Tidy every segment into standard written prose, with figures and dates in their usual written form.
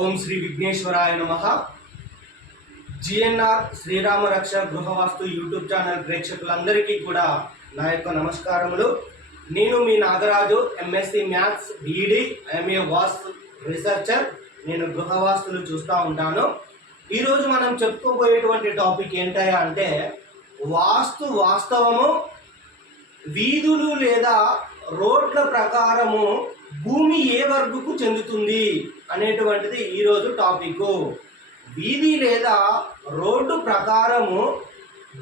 ఓం శ్రీ విఘ్నేశ్వరాయ నమః. జిఎన్ఆర్ శ్రీరామ రక్ష గృహవాస్తు YouTube channel ప్రేక్షకులందరికీ కూడా నా యొక్క నమస్కారములు. నేను మీ Nagaraju, MSc maths BEd, MA vastu researcher. నేను గృహవాస్తులు చూస్తూ ఉంటాను. ఈరోజు మనం చెప్పుకోబోయేటువంటి టాపిక్ ఏంటయ్యా అంటే వాస్తవము, వీధులు లేదా రోడ్ల ప్రకారము భూమి ఏ వర్గుకు చెందుతుంది అనేటువంటిది ఈరోజు టాపిక్. వీధి లేదా రోడ్డు ప్రకారము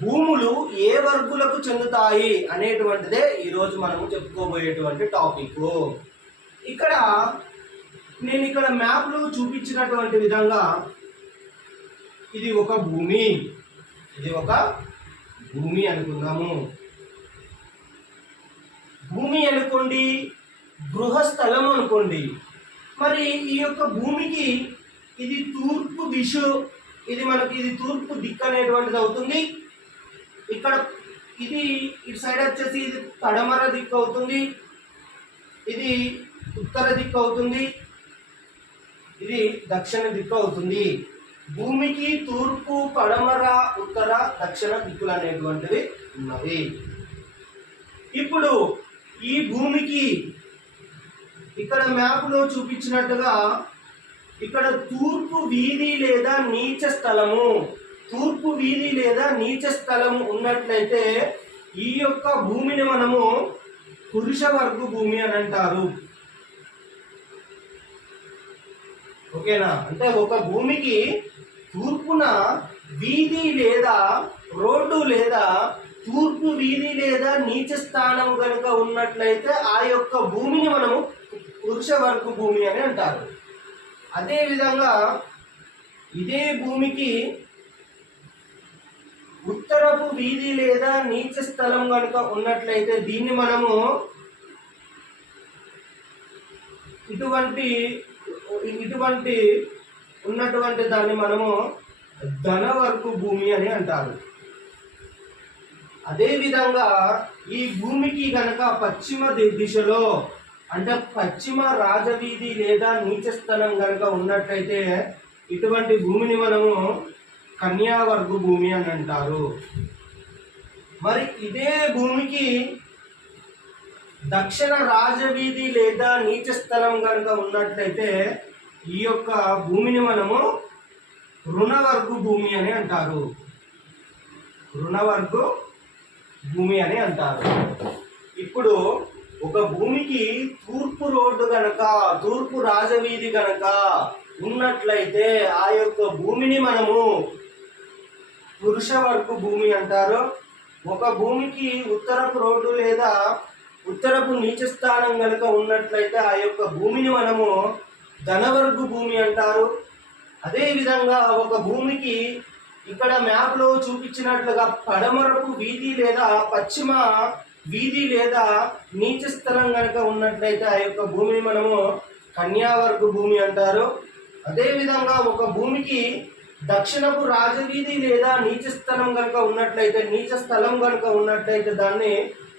భూములు ఏ వర్గులకు చెందుతాయి అనేటువంటిదే ఈరోజు మనము చెప్పుకోబోయేటువంటి టాపిక్. నేను ఇక్కడ మ్యాప్లో చూపించినటువంటి విధంగా ఇది ఒక భూమి అనుకుందాము. భూమి అనుకోండి, గృహస్థలం అనుకోండి. మరి ఈ యొక్క భూమికి ఇది తూర్పు దిశ, ఇది తూర్పు దిక్కు అనేటువంటిది అవుతుంది. ఇక్కడ ఇది ఇటు సైడ్ వచ్చేసి ఇది పడమర దిక్కు అవుతుంది, ఇది ఉత్తర దిక్కు అవుతుంది, ఇది దక్షిణ దిక్కు అవుతుంది. భూమికి తూర్పు, పడమర, ఉత్తర, దక్షిణ దిక్కులు అనేటువంటివి ఉన్నవి. ఇప్పుడు ఈ భూమికి ఇక్కడ మ్యాప్లో చూపించినట్టుగా ఇక్కడ తూర్పు వీధి లేదా నీచ స్థలము ఉన్నట్లయితే ఈ యొక్క భూమిని మనము పురుష వర్గు భూమి అని అంటారు. ఓకేనా? అంటే ఒక భూమికి తూర్పున వీధి లేదా రోడ్డు లేదా తూర్పు వీధి లేదా నీచ స్థానం కనుక ఉన్నట్లయితే ఆ యొక్క భూమిని మనము పురుష వర్గ భూమి అని అంటారు. అదేవిధంగా ఇదే భూమికి ఉత్తరపు వీధి లేదా నీచ స్థలం కనుక ఉన్నట్లయితే దీన్ని మనము ఇటువంటి ఉన్నటువంటి దాన్ని మనము ధనవర్గు భూమి అని అంటారు. అదేవిధంగా ఈ భూమికి కనుక పశ్చిమ దిశలో అంటే పశ్చిమ రాజవీధి లేదా నీచ స్థలం కనుక ఉన్నట్లయితే ఇటువంటి భూమిని మనము కన్యావర్గు భూమి అని అంటారు. మరి ఇదే భూమికి దక్షిణ రాజవీధి లేదా నీచ స్థలం కనుక ఉన్నట్లయితే ఈ యొక్క భూమిని మనము రుణవర్గు భూమి అని అంటారు. రుణవర్గు భూమి అని అంటారు. ఇప్పుడు ఒక భూమికి తూర్పు రోడ్డు గనక, తూర్పు రాజవీధి గనక ఉన్నట్లయితే ఆ యొక్క భూమిని మనము పురుష వర్గు భూమి అంటారు. ఒక భూమికి ఉత్తరపు రోడ్డు లేదా ఉత్తరపు నీచ స్థానం గనక ఉన్నట్లయితే ఆ యొక్క భూమిని మనము ధనవర్గు భూమి అంటారు. అదేవిధంగా ఒక భూమికి ఇక్కడ మ్యాప్లో చూపించినట్లుగా పడమరపు వీధి లేదా పశ్చిమ వీధి లేదా నీచ స్థలం కనుక ఉన్నట్లయితే ఆ యొక్క భూమిని మనము కన్యావర్గు భూమి అంటారు. అదేవిధంగా ఒక భూమికి దక్షిణపు రాజవీధి లేదా నీచ స్థలం కనుక ఉన్నట్లయితే, నీచ స్థలం కనుక ఉన్నట్లయితే దాన్ని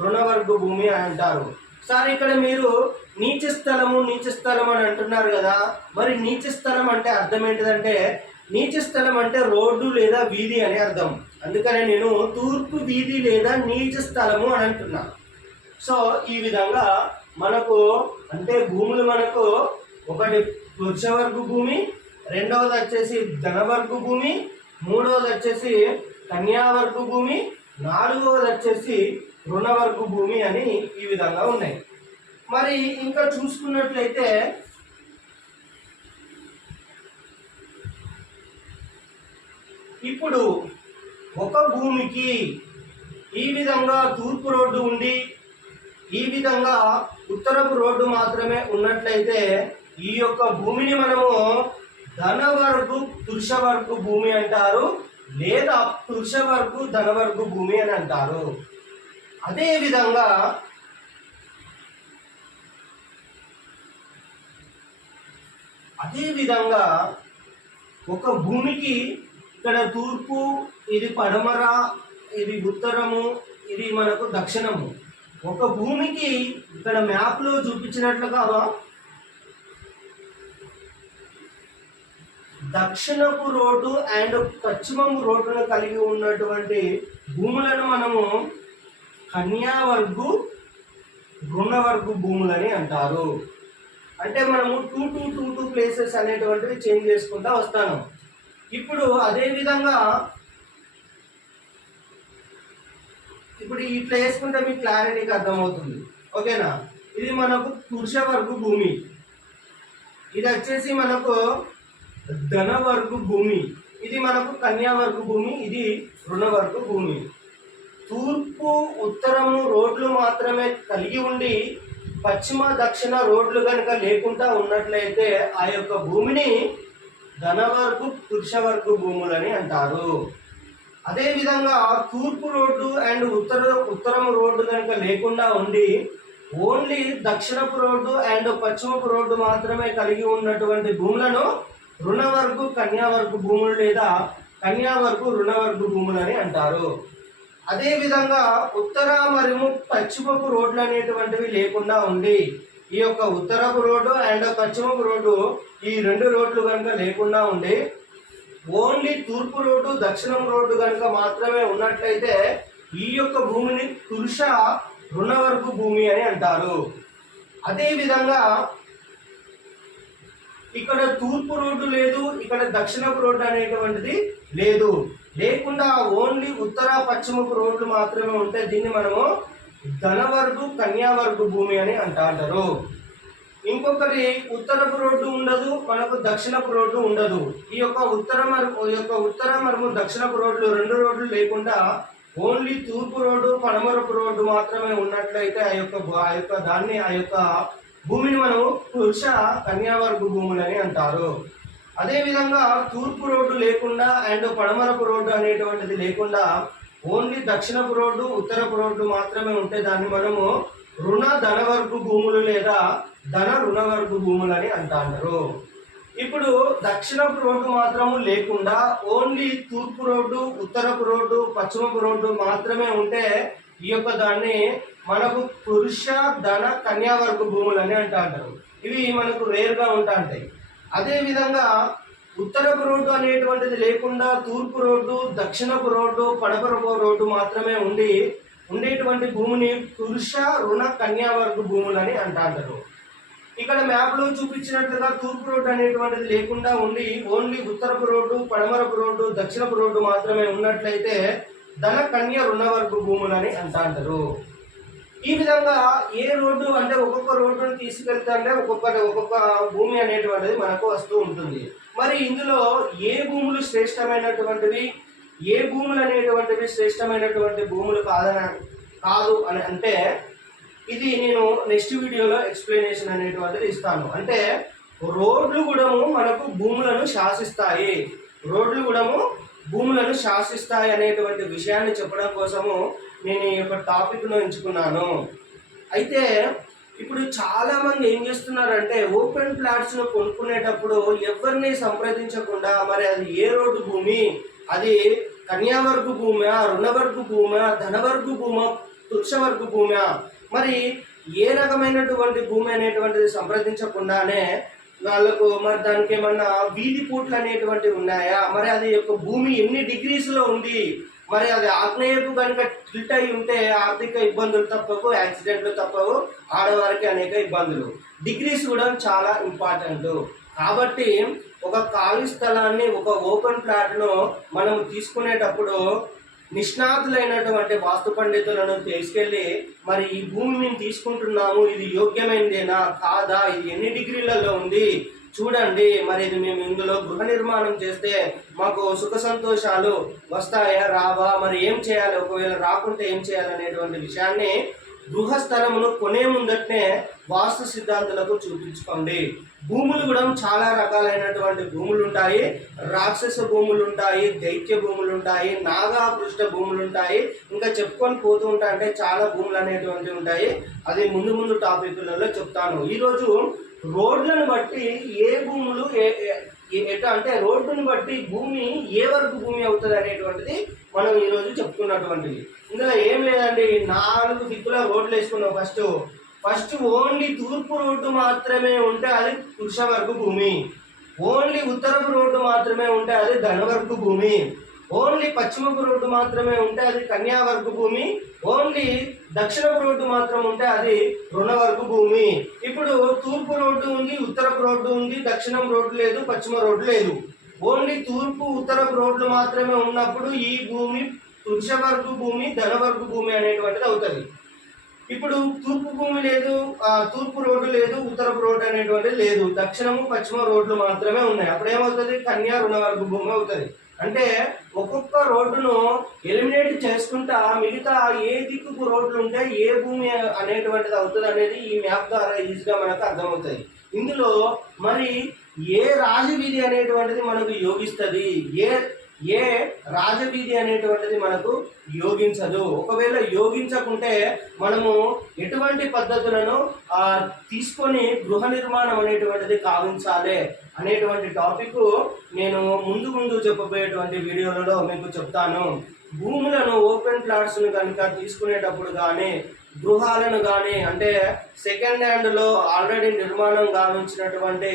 రుణవర్గు భూమి అంటారు. సార్ ఇక్కడ మీరు నీచ స్థలం అని అంటున్నారు కదా, మరి నీచ స్థలం అంటే అర్థం ఏంటిదంటే నీచ స్థలం అంటే రోడ్డు లేదా వీధి అని అర్థం. అందుకనే నేను తూర్పు వీధి లేదా నీచ స్థలము అని అంటున్నా. సో ఈ విధంగా మనకు అంటే భూములు మనకు ఒకటి పురుషవర్గు భూమి, రెండవది వచ్చేసి ధనవర్గు భూమి, మూడవది వచ్చేసి కన్యావర్గు భూమి, నాలుగవది వచ్చేసి రుణవర్గు భూమి అని ఈ విధంగా ఉన్నాయి. మరి ఇంకా చూసుకున్నట్లయితే ఇప్పుడు ఒక భూమికి ఈ విధంగా తూర్పు రోడ్డు ఉండి ఈ విధంగా ఉత్తరపు రోడ్డు మాత్రమే ఉన్నట్లయితే ఈ యొక్క భూమిని మనము ధనవర్గు పురుషవర్గు భూమి అంటారు, లేదా పురుషవర్గు ధనవర్గు భూమి అని అంటారు. అదేవిధంగా ఒక భూమికి ఇక్కడ తూర్పు, ఇది పడమర, ఇది ఉత్తరము, ఇది మనకు దక్షిణము. ఒక భూమికి ఇక్కడ మ్యాప్లో చూపించినట్లుగా దక్షిణపు రోడ్డు అండ్ పశ్చిమపు రోడ్డును కలిగి ఉన్నటువంటి భూములను మనము కన్యావర్గు రుణవర్గు భూములని అంటారు. అంటే మనము 2 ప్లేసెస్ అనేటువంటివి చేంజ్ చేసుకుంటా వస్తాను. ఇప్పుడు అదే విధంగా ఇప్పుడు ఇట్లా వేసుకుంటే మీకు క్లారిటీగా అర్థమవుతుంది. ఓకేనా? ఇది మనకు పురుషవర్గు భూమి, ఇది వచ్చేసి మనకు ధనవర్గు భూమి, ఇది మనకు కన్యావర్గు భూమి, ఇది రుణవర్గు భూమి. తూర్పు ఉత్తరము రోడ్లు మాత్రమే కలిగి ఉండి పశ్చిమ దక్షిణ రోడ్లు కనుక లేకుండా ఉన్నట్లయితే ఆ యొక్క భూమిని ధనవర్గు పురుషవర్గు భూములని అంటారు. అదేవిధంగా తూర్పు రోడ్డు అండ్ ఉత్తరం రోడ్డు కనుక లేకుండా ఉండి ఓన్లీ దక్షిణపు రోడ్డు అండ్ పశ్చిమపు రోడ్డు మాత్రమే కలిగి ఉన్నటువంటి భూములను రుణవర్గు కన్యావర్గు భూములు లేదా కన్యావర్గు రుణవర్గు భూములని అంటారు. అదేవిధంగా ఉత్తర మరియు పశ్చిమపు రోడ్లు అనేటువంటివి లేకుండా ఉండి ఈ యొక్క ఉత్తరపు రోడ్డు అండ్ పశ్చిమపు రోడ్డు ఈ 2 రోడ్లు కనుక లేకుండా ఉండి ఓన్లీ తూర్పు రోడ్డు దక్షిణం రోడ్డు కనుక మాత్రమే ఉన్నట్లయితే ఈ యొక్క భూమిని పురుష రుణవర్గు భూమి అని అంటారు. అదేవిధంగా ఇక్కడ తూర్పు రోడ్డు లేదు, ఇక్కడ దక్షిణపు రోడ్డు అనేటువంటిది లేదు, లేకుండా ఓన్లీ ఉత్తర పశ్చిమపు రోడ్లు మాత్రమే ఉంటే దీన్ని మనము ధనవర్గు కన్యావర్గు భూమి అని అంటారు. ఇంకొకటి ఉత్తరపు రోడ్డు ఉండదు, మనకు దక్షిణపు రోడ్డు ఉండదు. ఈ యొక్క ఉత్తర మరియు దక్షిణపు రోడ్లు 2 రోడ్లు లేకుండా ఓన్లీ తూర్పు రోడ్డు పడమరపు రోడ్డు మాత్రమే ఉన్నట్లయితే ఆ యొక్క భూమిని మనం పురుష కన్యావర్గు భూములని అంటారు. అదేవిధంగా తూర్పు రోడ్డు లేకుండా అండ్ పడమరపు రోడ్డు అనేటువంటిది లేకుండా ఓన్లీ దక్షిణపు రోడ్డు ఉత్తరపు రోడ్డు మాత్రమే ఉంటే దాన్ని మనము రుణ ధనవర్గు భూములు లేదా ధన రుణవర్గు భూములని అంటారు. ఇప్పుడు దక్షిణపు రోడ్డు మాత్రము లేకుండా ఓన్లీ తూర్పు రోడ్డు ఉత్తరపు రోడ్డు పశ్చిమపు రోడ్డు మాత్రమే ఉంటే ఈ యొక్క దాన్ని మనకు పురుష ధన కన్యావర్గు భూములు అని అంటారు. ఇవి మనకు రేర్గా ఉంటాయి. అదేవిధంగా ఉత్తరపు రోడ్డు అనేటువంటిది లేకుండా తూర్పు రోడ్డు దక్షిణపు రోడ్డు పడమరపు రోడ్డు మాత్రమే ఉండేటువంటి భూమిని పురుష రుణ కన్యావర్గు భూములు అని అంటారు. ఇక్కడ మ్యాప్లో చూపించినట్లుగా తూర్పు రోడ్డు అనేటువంటిది లేకుండా ఉండి ఓన్లీ ఉత్తరపు రోడ్డు పడమరపు రోడ్డు దక్షిణపు రోడ్డు మాత్రమే ఉన్నట్లయితే ధన కన్య రుణవర్గు భూములు అని అంటారు. ఈ విధంగా ఏ రోడ్డు అంటే ఒక్కొక్క రోడ్డును తీసుకెళ్తే అంటే ఒక్కొక్క భూమి అనేటువంటిది మనకు వస్తూ ఉంటుంది. మరి ఇందులో ఏ భూములు శ్రేష్టమైనటువంటివి, ఏ భూములు అనేటువంటివి శ్రేష్టమైనటువంటి భూములు కాదు అని అంటే ఇది నేను నెక్స్ట్ వీడియోలో ఎక్స్ప్లెనేషన్ అనేటువంటిది ఇస్తాను. అంటే రోడ్లు కూడా మనకు భూములను శాసిస్తాయి, భూములను శాసిస్తాయి అనేటువంటి విషయాన్ని చెప్పడం కోసము నేను ఈ యొక్క టాపిక్ను ఎంచుకున్నాను. అయితే ఇప్పుడు చాలామంది ఏం చేస్తున్నారంటే ఓపెన్ ప్లాట్స్ను కొనుక్కునేటప్పుడు ఎవరిని సంప్రదించకుండా మరి అది ఏ రోడ్డు భూమి, అది కన్యావర్గు భూమా, రుణవర్గు భూమా, ధనవర్గు భూమా, పురుషవర్గు భూమా, మరి ఏ రకమైనటువంటి భూమి అనేటువంటిది సంప్రదించకుండానే వాళ్ళకు మరి దానికి ఏమన్నా వీధి పూట్లు అనేటువంటివి ఉన్నాయా, మరి అది యొక్క భూమి ఎన్ని డిగ్రీస్లో ఉంది, మరి అది ఆగ్నేయపు కనుక టిల్ట్ అయి ఉంటే ఆర్థిక ఇబ్బందులు తప్పవు, యాక్సిడెంట్లు తప్పవు, ఆడవారికి అనేక ఇబ్బందులు. డిగ్రీస్ కూడా చాలా ఇంపార్టెంట్. కాబట్టి ఒక ఖాళీ స్థలాన్ని ఒక ఓపెన్ ప్లాట్ను మనం తీసుకునేటప్పుడు నిష్ణాతులైనటువంటి వాస్తు పండితులను తీసుకెళ్ళి మరి ఈ భూమి మేము తీసుకుంటున్నాము, ఇది యోగ్యమైనదేనా కాదా, ఇది ఎన్ని డిగ్రీలలో ఉంది చూడండి, మరి ఇది మేము ఇందులో గృహ నిర్మాణం చేస్తే మాకు సుఖ సంతోషాలు వస్తాయా రావా, మరి ఏం చేయాలి, ఒకవేళ రాకుంటే ఏం చేయాలనేటువంటి విషయాన్ని గృహ స్థలమును కొనే ముందటనే వాస్తు సిద్ధాంతులకు చూపించుకోండి. భూములు కూడా చాలా రకాలైనటువంటి భూములు ఉంటాయి. రాక్షస భూములు ఉంటాయి, దైత్య భూములు ఉంటాయి, నాగాపృష్ఠ భూములు ఉంటాయి, ఇంకా చెప్పుకొని పోతూ ఉంటాయి. అంటే చాలా భూములు అనేటువంటివి ఉంటాయి. అది ముందు టాపిక్లలో చెప్తాను. ఈరోజు రోడ్లను బట్టి ఏ భూములు ఎట్లా అంటే రోడ్డుని బట్టి భూమి ఏ వరకు భూమి అవుతుంది అనేటువంటిది మనం ఈరోజు చెప్పుకున్నటువంటిది. ఇందులో ఏం లేదండి, 4 దిక్కుల రోడ్లు వేసుకున్నాం. ఫస్ట్ ఓన్లీ తూర్పు రోడ్డు మాత్రమే ఉంటే అది పురుషవర్గు భూమి. ఓన్లీ ఉత్తరపు రోడ్డు మాత్రమే ఉంటే అది ధనవర్గ భూమి. ఓన్లీ పశ్చిమపు రోడ్డు మాత్రమే ఉంటే అది కన్యావర్గ భూమి. ఓన్లీ దక్షిణపు రోడ్డు మాత్రం ఉంటే అది రుణవర్గ భూమి. ఇప్పుడు తూర్పు రోడ్డు ఉంది, ఉత్తరపు రోడ్డు ఉంది, దక్షిణం రోడ్డు లేదు, పశ్చిమ రోడ్డు లేదు. ఓన్లీ తూర్పు ఉత్తరపు రోడ్లు మాత్రమే ఉన్నప్పుడు ఈ భూమి పురుషవర్గ భూమి, ధనవర్గ భూమి అనేటువంటిది అవుతుంది. ఇప్పుడు తూర్పు భూమి లేదు, తూర్పు రోడ్డు లేదు, ఉత్తరపు రోడ్డు అనేటువంటిది లేదు, దక్షిణము పశ్చిమ రోడ్లు మాత్రమే ఉన్నాయి. అప్పుడు ఏమవుతుంది? కన్యా రుణవర్గ భూమి అవుతుంది. అంటే ఒక్కొక్క రోడ్డును ఎలిమినేట్ చేసుకుంటా మిగతా ఏ దిక్కుకు రోడ్లు ఉంటే ఏ భూమి అనేటువంటిది అవుతుంది అనేది ఈ మ్యాప్ ద్వారా ఈజీగా మనకు అర్థమవుతుంది. ఇందులో మరి ఏ రాజవీధి అనేటువంటిది మనకు యోగిస్తుంది, ఏ రాజవీధి అనేటువంటిది మనకు యోగించదు. ఒకవేళ యోగించకుంటే మనము ఎటువంటి పద్ధతులను తీసుకొని గృహ నిర్మాణం అనేటువంటిది కావించాలి అనేటువంటి టాపిక్ నేను ముందు చెప్పబోయేటువంటి వీడియోలలో మీకు చెప్తాను. భూములను ఓపెన్ ప్లాట్స్ను కనుక తీసుకునేటప్పుడు కానీ, గృహాలను కానీ అంటే సెకండ్ హ్యాండ్లో ఆల్రెడీ నిర్మాణం గావించినటువంటి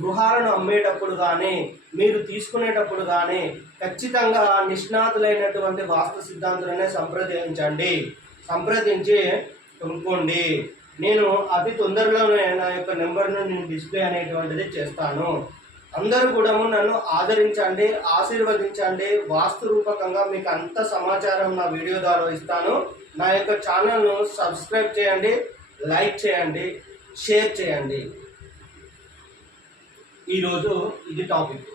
గృహాలను అమ్మేటప్పుడు కానీ, మీరు తీసుకునేటప్పుడు కానీ ఖచ్చితంగా నిష్ణాతులైనటువంటి వాస్తు సిద్ధాంతులనే సంప్రదించి కొనుక్కోండి. నేను అతి తొందరలోనే నా యొక్క నెంబర్ను నేను డిస్ప్లే అనేటువంటిది చేస్తాను. అందరూ కూడా నన్ను ఆదరించండి, ఆశీర్వదించండి. వాస్తు రూపకంగా మీకు అంత సమాచారం నా వీడియో ద్వారా ఇస్తాను. నా యొక్క ఛానల్ను సబ్స్క్రైబ్ చేయండి, లైక్ చేయండి, షేర్ చేయండి. ఈరోజు ఇది టాపిక్.